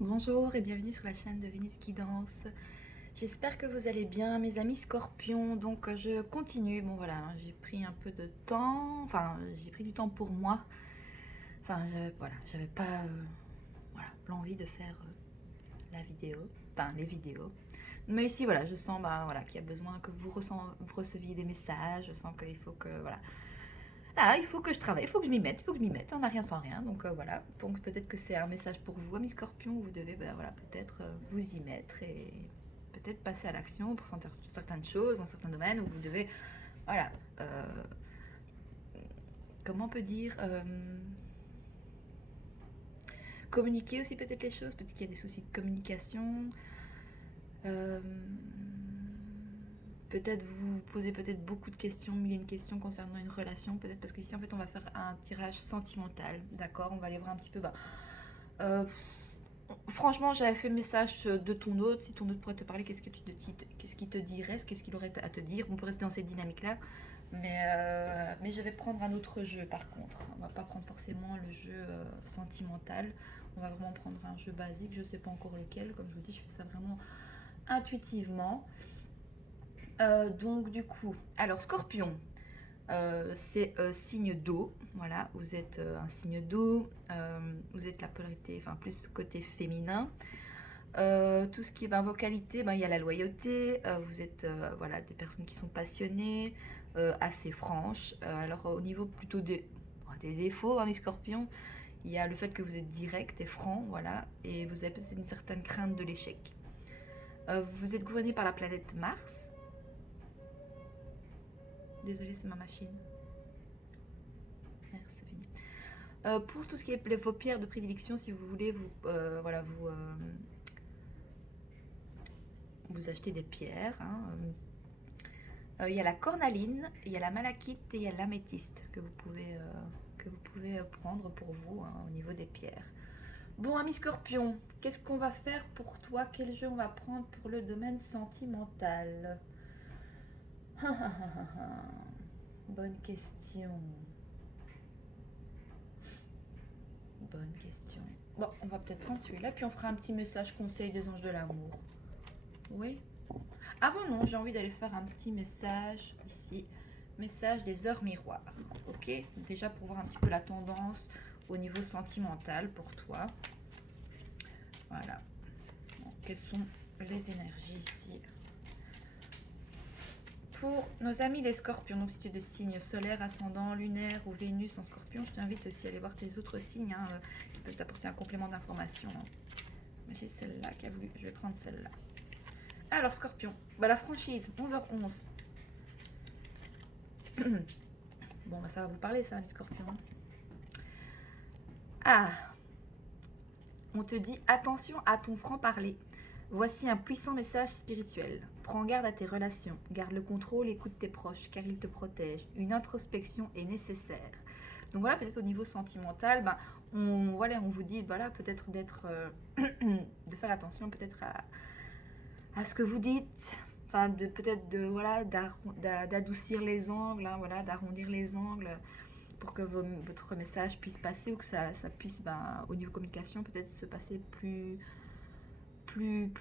Bonjour et bienvenue sur la chaîne de Vénus qui danse. J'espère que vous allez bien, mes amis scorpions. Donc je continue. Bon voilà, j'ai pris un peu de temps. Enfin, j'ai pris du temps pour moi. Enfin, j'avais pas voilà, l'envie de faire la vidéo. Enfin, les vidéos. Mais ici, voilà, je sens voilà, qu'il y a besoin que vous receviez des messages. Je sens qu'il faut que, voilà. Ah, il faut que je travaille, il faut que je m'y mette, il faut que je m'y mette. On n'a rien sans rien. Donc voilà. Donc peut-être que c'est un message pour vous, amis scorpions. Vous devez voilà, peut-être vous y mettre et peut-être passer à l'action pour certaines choses, dans certains domaines où vous devez, voilà, comment on peut dire, communiquer aussi peut-être les choses, peut-être qu'il y a des soucis de communication, euh, peut-être vous vous posez peut-être beaucoup de questions, mille et une questions concernant une relation, peut-être parce qu'ici en fait on va faire un tirage sentimental, d'accord. On va aller voir un petit peu, euh, franchement, j'avais fait le message de ton hôte. Si ton hôte pourrait te parler, qu'est-ce qu'il te dirait, qu'est-ce qu'il aurait à te dire. On peut rester dans cette dynamique-là. Mais je vais prendre un autre jeu par contre. On va pas prendre forcément le jeu sentimental. On va vraiment prendre un jeu basique. Je sais pas encore lequel. Comme je vous dis, je fais ça vraiment intuitivement. Donc du coup, alors Scorpion, c'est signe d'eau. Voilà, vous êtes un signe d'eau. Vous êtes la polarité, enfin plus côté féminin. Tout ce qui est vocalité, il y a la loyauté. Vous êtes voilà, des personnes qui sont passionnées, assez franches. Alors au niveau plutôt des défauts, les scorpions, il y a le fait que vous êtes direct et franc, voilà, et vous avez peut-être une certaine crainte de l'échec. Vous êtes gouverné par la planète Mars. Désolée, c'est ma machine. Merde, c'est fini. Pour tout ce qui est vos pierres de prédilection, si vous voulez, voilà, vous achetez des pierres. Hein. Il y a la cornaline, il y a la malachite et il y a l'améthyste que vous pouvez prendre pour vous, hein, au niveau des pierres. Bon, ami Scorpion, qu'est-ce qu'on va faire pour toi? Quel jeu on va prendre pour le domaine sentimental? Bonne question. Bonne question. Bon, on va peut-être prendre celui-là, puis on fera un petit message conseil des anges de l'amour. Oui. Avant, non, j'ai envie d'aller faire un petit message ici. Message des heures miroirs. Ok. Déjà pour voir un petit peu la tendance au niveau sentimental pour toi. Voilà. Bon, quelles sont les énergies ici pour nos amis les scorpions? Donc si tu es de signe solaire, ascendant, lunaire ou Vénus en scorpion, je t'invite aussi à aller voir tes autres signes, hein, qui peuvent t'apporter un complément d'information. J'ai celle-là qui a voulu. Je vais prendre celle-là. Alors, Scorpion, la franchise, 11h11. Bon, ça va vous parler, ça, les scorpions. Ah, on te dit attention à ton franc-parler. Voici un puissant message spirituel. Prends garde à tes relations, garde le contrôle, écoute tes proches, car ils te protègent. Une introspection est nécessaire. Donc voilà, peut-être au niveau sentimental, on vous dit peut-être d'être, de faire attention peut-être à ce que vous dites, enfin d'adoucir les angles, hein, voilà, d'arrondir les angles pour que votre message puisse passer ou que ça puisse, au niveau communication, peut-être se passer plus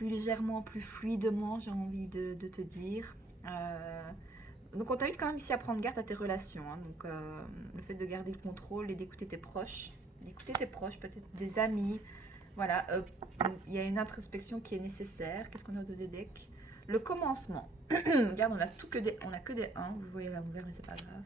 légèrement, plus fluidement, j'ai envie de te dire. Donc on t'invite quand même ici à prendre garde à tes relations, hein, donc le fait de garder le contrôle et d'écouter tes proches, peut-être des amis. Voilà, il y a une introspection qui est nécessaire. Qu'est-ce qu'on a de deck? Le commencement. Regarde, on a que des 1. Vous voyez là ouvert, mais c'est pas grave.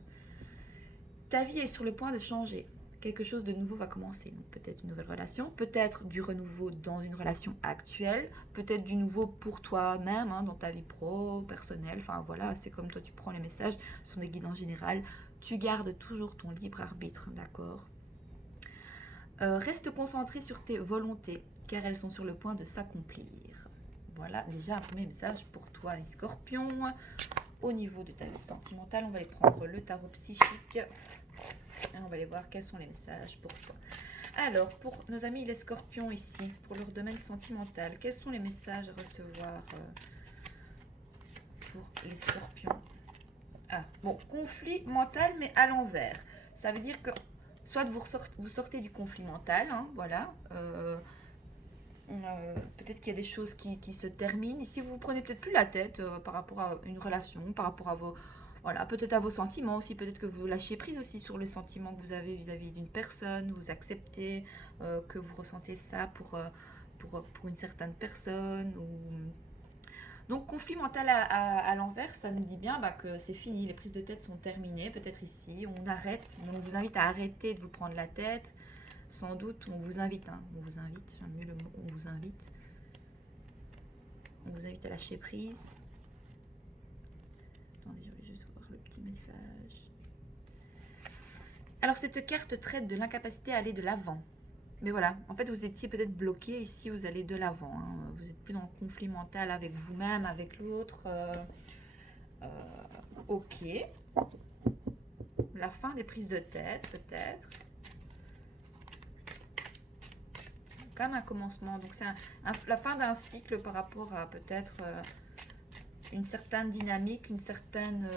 Ta vie est sur le point de changer. Quelque chose de nouveau va commencer. Donc, peut-être une nouvelle relation, peut-être du renouveau dans une relation actuelle, peut-être du nouveau pour toi-même, hein, dans ta vie pro, personnelle. Enfin voilà, c'est comme toi tu prends les messages, ce sont des guides en général. Tu gardes toujours ton libre arbitre, d'accord? Reste concentré sur tes volontés, car elles sont sur le point de s'accomplir. Voilà déjà un premier message pour toi, les scorpions. Au niveau de ta vie sentimentale, on va aller prendre le tarot psychique. Et on va aller voir quels sont les messages pour toi. Alors, pour nos amis les scorpions ici, pour leur domaine sentimental, quels sont les messages à recevoir pour les scorpions? Ah, bon, conflit mental, mais à l'envers. Ça veut dire que soit vous sortez du conflit mental, hein, voilà. Peut-être qu'il y a des choses qui se terminent. Ici, vous vous prenez peut-être plus la tête par rapport à une relation, par rapport à vos... Voilà, peut-être à vos sentiments aussi. Peut-être que vous lâchez prise aussi sur les sentiments que vous avez vis-à-vis d'une personne. Vous acceptez que vous ressentez ça pour une certaine personne. Donc, conflit mental à l'envers, ça nous dit bien que c'est fini. Les prises de tête sont terminées. Peut-être ici, on arrête. On vous invite à arrêter de vous prendre la tête. Sans doute, on vous invite, j'aime mieux le mot, on vous invite à lâcher prise. Attendez, je vais juste voir le petit message. Alors, cette carte traite de l'incapacité à aller de l'avant. Mais voilà, en fait, vous étiez peut-être bloqué, ici, vous allez de l'avant. Hein. Vous n'êtes plus dans le conflit mental avec vous-même, avec l'autre. Ok. La fin des prises de tête, peut-être. Comme un commencement. Donc, c'est la fin d'un cycle par rapport à peut-être une certaine dynamique, une certaine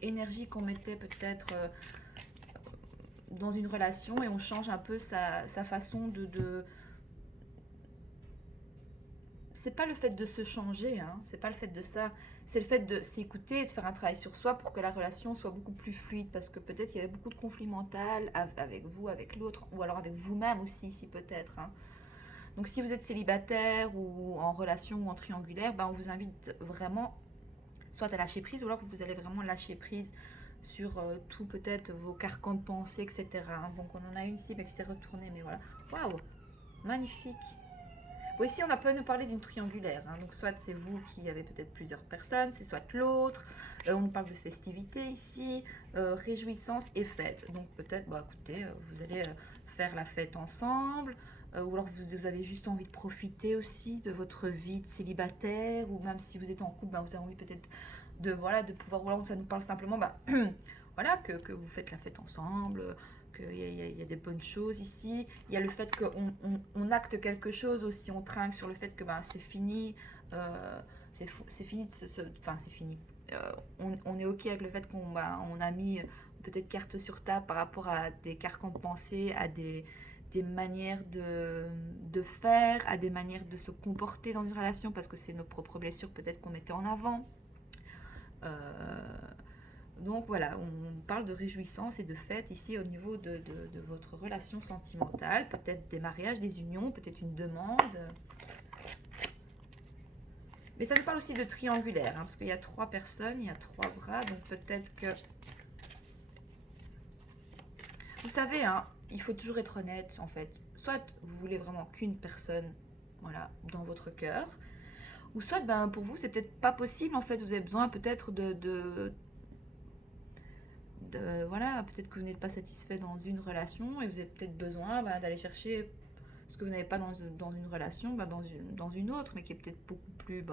énergie qu'on mettait peut-être dans une relation et on change un peu sa façon de... C'est pas le fait de se changer, hein, c'est pas le fait de ça. C'est le fait de s'écouter et de faire un travail sur soi pour que la relation soit beaucoup plus fluide. Parce que peut-être qu'il y avait beaucoup de conflits mentaux avec vous, avec l'autre, ou alors avec vous-même aussi, ici peut-être. Hein. Donc si vous êtes célibataire ou en relation ou en triangulaire, on vous invite vraiment soit à lâcher prise, ou alors vous allez vraiment lâcher prise sur tout peut-être vos carcans de pensée, etc. Hein. Donc on en a une ici qui s'est retournée, mais voilà. Waouh, magnifique. Bon, ici, on a pas nous parler d'une triangulaire. Hein. Donc, soit c'est vous qui avez peut-être plusieurs personnes, c'est soit l'autre. On nous parle de festivité ici, réjouissance et fête. Donc, peut-être, écoutez, vous allez faire la fête ensemble. Ou alors, vous avez juste envie de profiter aussi de votre vie de célibataire. Ou même si vous êtes en couple, vous avez envie peut-être de pouvoir... Voilà, ça nous parle simplement, voilà, que vous faites la fête ensemble. Il y a des bonnes choses ici. Il y a le fait qu'on acte quelque chose aussi, on trinque sur le fait que c'est fini. C'est fini de enfin, c'est fini. On est OK avec le fait qu'on a mis peut-être carte sur table par rapport à des carcans de pensée, à des manières de faire, à des manières de se comporter dans une relation, parce que c'est nos propres blessures peut-être qu'on mettait en avant. Donc voilà, on parle de réjouissance et de fête ici au niveau de votre relation sentimentale, peut-être des mariages, des unions, peut-être une demande. Mais ça nous parle aussi de triangulaire, parce qu'il y a 3 personnes, il y a 3 bras, donc peut-être que... Vous savez, il faut toujours être honnête en fait. Soit vous voulez vraiment qu'une personne, voilà, dans votre cœur, ou soit pour vous c'est peut-être pas possible en fait, vous avez besoin peut-être voilà, peut-être que vous n'êtes pas satisfait dans une relation et vous avez peut-être besoin d'aller chercher ce que vous n'avez pas dans une relation, dans une autre, mais qui est peut-être beaucoup plus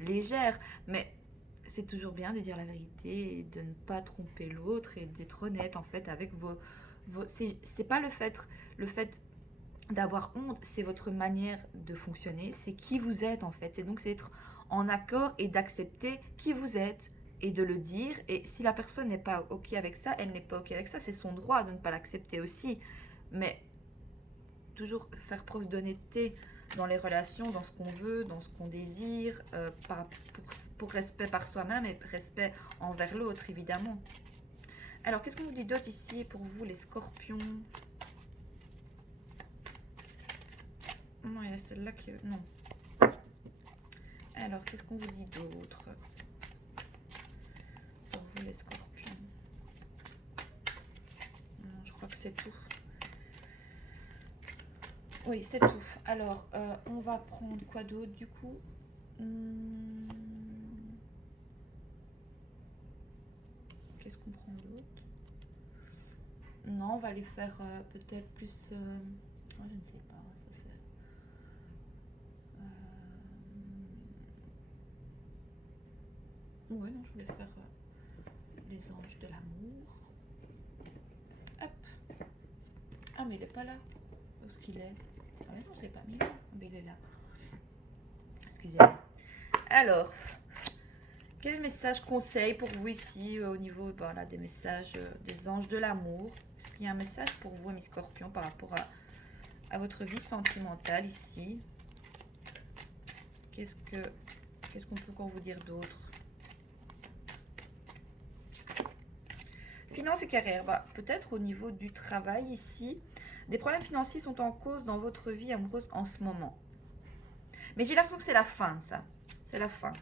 légère. Mais c'est toujours bien de dire la vérité et de ne pas tromper l'autre et d'être honnête en fait avec vos c'est pas le fait d'avoir honte, c'est votre manière de fonctionner, c'est qui vous êtes en fait. Et donc c'est être en accord et d'accepter qui vous êtes et de le dire. Et si la personne n'est pas OK avec ça, elle n'est pas OK avec ça, c'est son droit de ne pas l'accepter aussi. Mais toujours faire preuve d'honnêteté dans les relations, dans ce qu'on veut, dans ce qu'on désire, pour respect par soi-même et respect envers l'autre, évidemment. Alors, qu'est-ce qu'on vous dit d'autre ici pour vous, les scorpions? Non, il y a celle-là qui... Non. Alors, qu'est-ce qu'on vous dit d'autre pour vous, les scorpions? Non, je crois que c'est tout. Oui, c'est tout. Alors, on va prendre quoi d'autre, du coup? Qu'est-ce qu'on prend d'autre? Non, on va les faire peut-être plus... je ne sais pas, ça c'est... Oui, non, je voulais faire les anges de l'amour. Hop. Ah, mais il n'est pas là. Où est-ce qu'il est? Ah mais non, je ne l'ai pas mis là. Mais il est là. Excusez-moi. Alors, quel est le message conseil pour vous ici au niveau des messages des anges de l'amour? Est-ce qu'il y a un message pour vous, mes scorpions, par rapport à votre vie sentimentale ici. Qu'est-ce qu'on peut encore vous dire d'autre? Finances et carrière, bah, peut-être au niveau du travail ici. Des problèmes financiers sont en cause dans votre vie amoureuse en ce moment. Mais j'ai l'impression que c'est la fin, ça. C'est la fin.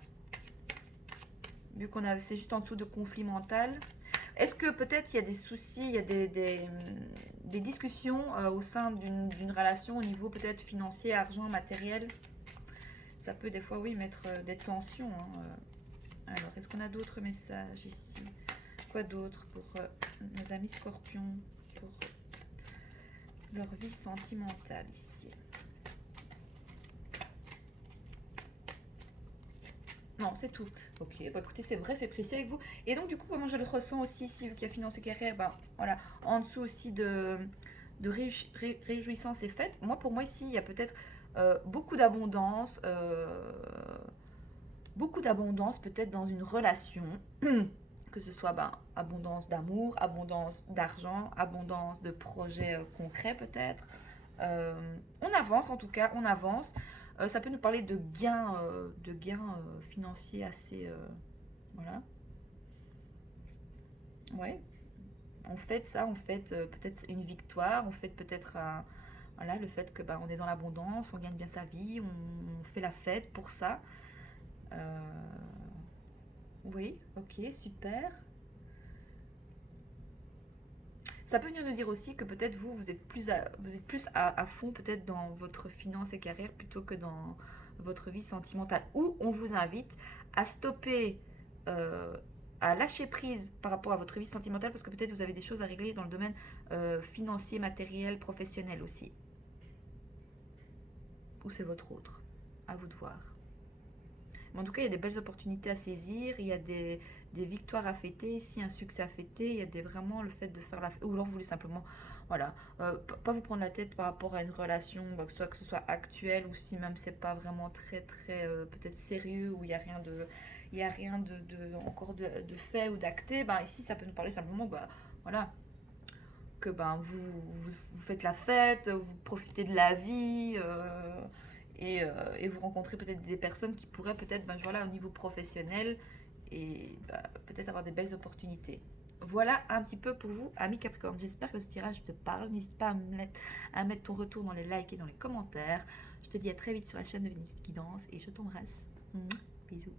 Vu qu'on a, c'est juste en dessous de conflit mental. Est-ce que peut-être il y a des soucis, il y a des discussions au sein d'une relation au niveau peut-être financier, argent, matériel? Ça peut des fois, oui, mettre des tensions. Hein. Alors, est-ce qu'on a d'autres messages ici? Quoi d'autre pour nos amis scorpions, pour leur vie sentimentale ici? Non, c'est tout. Ok, bah écoutez, c'est bref et précis avec vous. Et donc, du coup, comment je le ressens aussi ici, vu qu'il y a finance et carrière, bah voilà, en dessous aussi de réjouissance et fête. Moi, pour moi, ici, il y a peut-être beaucoup d'abondance peut-être dans une relation, que ce soit ben, abondance d'amour, abondance d'argent, abondance de projets concrets peut-être. On avance en tout cas, on avance. Ça peut nous parler de gains financiers assez... voilà. Ouais. On fête ça, on fête peut-être une victoire, on fête peut-être voilà, le fait que ben, on est dans l'abondance, on gagne bien sa vie, on fait la fête pour ça. Euh, oui, ok, super. Ça peut venir nous dire aussi que peut-être vous êtes plus à fond peut-être dans votre finance et carrière plutôt que dans votre vie sentimentale. Ou on vous invite à stopper, euh, à lâcher prise par rapport à votre vie sentimentale parce que peut-être vous avez des choses à régler dans le domaine financier, matériel, professionnel aussi. Ou c'est votre autre. À vous de voir. Mais en tout cas, il y a des belles opportunités à saisir, il y a des victoires à fêter, ici un succès à fêter, il y a vraiment le fait de faire la fête, ou alors vous voulez simplement, voilà, pas vous prendre la tête par rapport à une relation, bah, que ce soit actuelle ou si même c'est pas vraiment très peut-être sérieux, où il y a rien encore de fait ou d'acté, bah, ici ça peut nous parler simplement, bah, voilà, que ben, vous faites la fête, vous profitez de la vie et vous rencontrez peut-être des personnes qui pourraient peut-être, ben, voilà, au niveau professionnel et ben, peut-être avoir des belles opportunités. Voilà un petit peu pour vous, amis Capricorne. J'espère que ce tirage te parle. N'hésite pas à mettre ton retour dans les likes et dans les commentaires. Je te dis à très vite sur la chaîne de Vénus Guidance et je t'embrasse. Bisous.